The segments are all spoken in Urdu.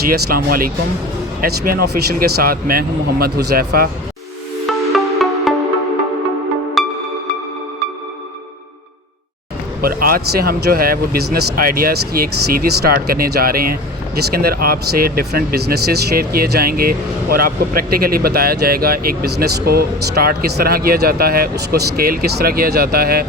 جی السلام علیکم، ایچ بی این آفیشیل کے ساتھ میں ہوں محمد حذیفہ۔ اور آج سے ہم جو ہے وہ بزنس آئیڈیاز کی ایک سیریز سٹارٹ کرنے جا رہے ہیں، جس کے اندر آپ سے ڈیفرنٹ بزنسز شیئر کیے جائیں گے اور آپ کو پریکٹیکلی بتایا جائے گا ایک بزنس کو سٹارٹ کس طرح کیا جاتا ہے، اس کو سکیل کس طرح کیا جاتا ہے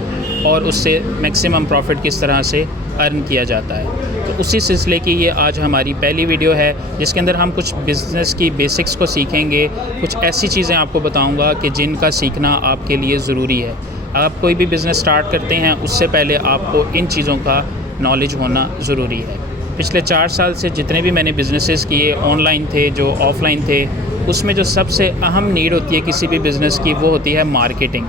اور اس سے میکسیمم پروفٹ کس طرح سے ارن کیا جاتا ہے۔ تو اسی سلسلے کی یہ آج ہماری پہلی ویڈیو ہے، جس کے اندر ہم کچھ بزنس کی بیسکس کو سیکھیں گے، کچھ ایسی چیزیں آپ کو بتاؤں گا کہ جن کا سیکھنا آپ کے لیے ضروری ہے۔ آپ کوئی بھی بزنس سٹارٹ کرتے ہیں اس سے پہلے آپ کو ان چیزوں کا نالج ہونا ضروری ہے۔ پچھلے 4 سال سے جتنے بھی میں نے بزنسز کیے، آن لائن تھے جو آف لائن تھے، اس میں جو سب سے اہم نیڈ ہوتی ہے کسی بھی بزنس کی، وہ ہوتی ہے مارکیٹنگ۔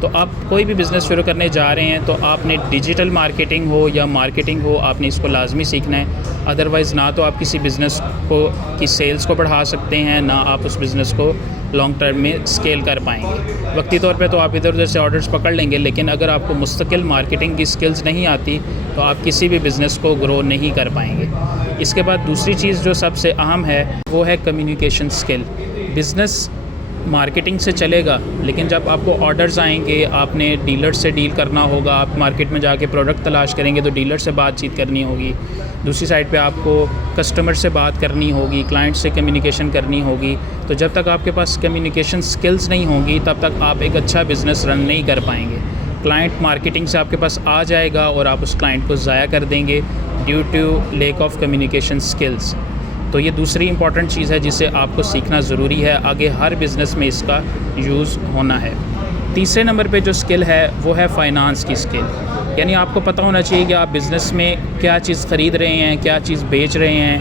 تو آپ کوئی بھی بزنس شروع کرنے جا رہے ہیں تو آپ نے ڈیجیٹل مارکیٹنگ ہو یا مارکیٹنگ ہو، آپ نے اس کو لازمی سیکھنا ہے۔ ادروائز نہ تو آپ کسی بزنس کی سیلز کو بڑھا سکتے ہیں، نہ آپ اس بزنس کو لانگ ٹرم میں اسکیل کر پائیں گے۔ وقتی طور پہ تو آپ ادھر ادھر سے آرڈرز پکڑ لیں گے، لیکن اگر آپ کو مستقل مارکیٹنگ کی سکلز نہیں آتی تو آپ کسی بھی بزنس کو گرو نہیں کر پائیں گے۔ اس کے بعد دوسری چیز جو سب سے اہم ہے وہ ہے کمیونیکیشن سکل۔ بزنس مارکیٹنگ سے چلے گا، لیکن جب آپ کو آرڈرز آئیں گے، آپ نے ڈیلر سے ڈیل کرنا ہوگا، آپ مارکیٹ میں جا کے پروڈکٹ تلاش کریں گے تو ڈیلر سے بات چیت کرنی ہوگی، دوسری سائڈ پہ آپ کو کسٹمر سے بات کرنی ہوگی، کلائنٹ سے کمیونیکیشن کرنی ہوگی۔ تو جب تک آپ کے پاس کمیونیکیشن سکلز نہیں ہوں گی تب تک آپ ایک اچھا بزنس رن نہیں کر پائیں گے۔ کلائنٹ مارکیٹنگ سے آپ کے پاس آ جائے گا اور آپ اس کلائنٹ کو ضائع کر دیں گے due to lack of communication skills. تو یہ دوسری امپورٹنٹ چیز ہے جسے آپ کو سیکھنا ضروری ہے، آگے ہر بزنس میں اس کا یوز ہونا ہے۔ تیسرے نمبر پہ جو سکل ہے وہ ہے فائنانس کی سکل، یعنی آپ کو پتہ ہونا چاہیے کہ آپ بزنس میں کیا چیز خرید رہے ہیں، کیا چیز بیچ رہے ہیں،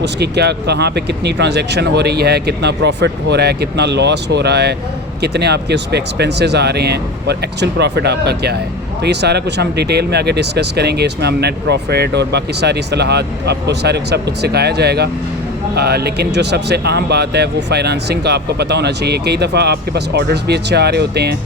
اس کی کہاں پہ کتنی ٹرانزیکشن ہو رہی ہے، کتنا پروفٹ ہو رہا ہے، کتنا لاس ہو رہا ہے، کتنے آپ کے اس پہ ایکسپنسز آ رہے ہیں اور ایکچوئل پروفٹ آپ کا کیا ہے۔ تو یہ سارا کچھ ہم ڈیٹیل میں آگے ڈسکس کریں گے، اس میں ہم نیٹ پروفٹ اور باقی ساری اصطلاحات آپ کو سب کچھ سکھایا جائے گا۔ لیکن جو سب سے اہم بات ہے وہ فائنانسنگ کا آپ کو پتہ ہونا چاہیے۔ کئی دفعہ آپ کے پاس آرڈرز بھی اچھے آ رہے ہوتے ہیں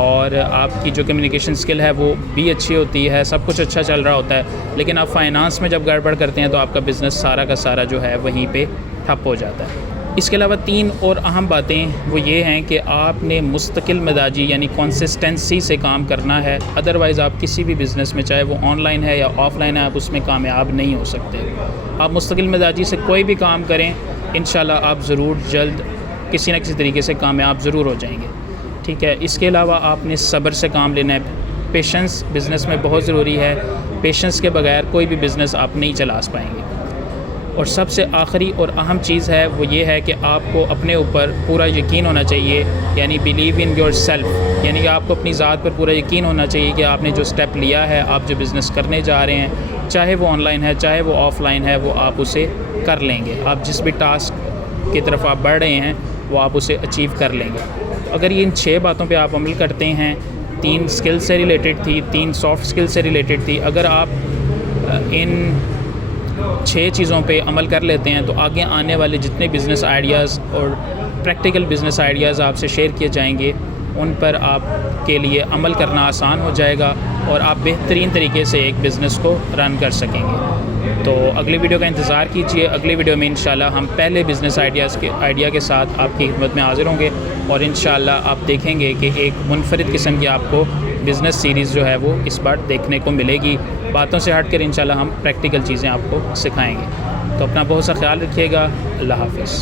اور آپ کی جو کمیونیکیشن سکل ہے وہ بھی اچھی ہوتی ہے، سب کچھ اچھا چل رہا ہوتا ہے، لیکن آپ فائنانس میں جب گڑبڑ کرتے ہیں تو آپ کا بزنس سارا کا سارا جو ہے وہیں پہ ٹھپ ہو جاتا ہے۔ اس کے علاوہ 3 اور اہم باتیں وہ یہ ہیں کہ آپ نے مستقل مزاجی یعنی کنسسٹنسی سے کام کرنا ہے، ادروائز آپ کسی بھی بزنس میں، چاہے وہ آن لائن ہے یا آف لائن ہے، آپ اس میں کامیاب نہیں ہو سکتے۔ آپ مستقل مزاجی سے کوئی بھی کام کریں، انشاءاللہ آپ ضرور جلد کسی نہ کسی طریقے سے کامیاب ضرور ہو جائیں گے، ٹھیک ہے۔ اس کے علاوہ آپ نے صبر سے کام لینا ہے، پیشنس بزنس میں بہت ضروری ہے، پیشنس کے بغیر کوئی بھی بزنس آپ نہیں چلا پائیں گے۔ اور سب سے آخری اور اہم چیز ہے وہ یہ ہے کہ آپ کو اپنے اوپر پورا یقین ہونا چاہیے، یعنی بلیو ان یور سیلف، یعنی کہ آپ کو اپنی ذات پر پورا یقین ہونا چاہیے کہ آپ نے جو سٹیپ لیا ہے، آپ جو بزنس کرنے جا رہے ہیں، چاہے وہ آن لائن ہے چاہے وہ آف لائن ہے، وہ آپ اسے کر لیں گے۔ آپ جس بھی ٹاسک کی طرف آپ بڑھ رہے ہیں وہ آپ اسے اچیو کر لیں گے۔ اگر یہ ان 6 باتوں پہ آپ عمل کرتے ہیں، 3 سکل سے ریلیٹڈ تھی، 3 سافٹ سکل سے ریلیٹڈ تھی، اگر آپ ان 6 چیزوں پہ عمل کر لیتے ہیں تو آگے آنے والے جتنے بزنس آئیڈیاز اور پریکٹیکل بزنس آئیڈیاز آپ سے شیئر کیے جائیں گے، ان پر آپ کے لیے عمل کرنا آسان ہو جائے گا اور آپ بہترین طریقے سے ایک بزنس کو رن کر سکیں گے۔ تو اگلی ویڈیو کا انتظار کیجیے، اگلی ویڈیو میں انشاءاللہ ہم پہلے بزنس آئیڈیا کے ساتھ آپ کی خدمت میں حاضر ہوں گے اور انشاءاللہ آپ دیکھیں گے کہ ایک منفرد قسم کی آپ کو بزنس سیریز جو ہے وہ اس بار دیکھنے کو ملے گی۔ باتوں سے ہٹ کر انشاءاللہ ہم پریکٹیکل چیزیں آپ کو سکھائیں گے۔ تو اپنا بہت سا خیال رکھیے گا۔ اللہ حافظ۔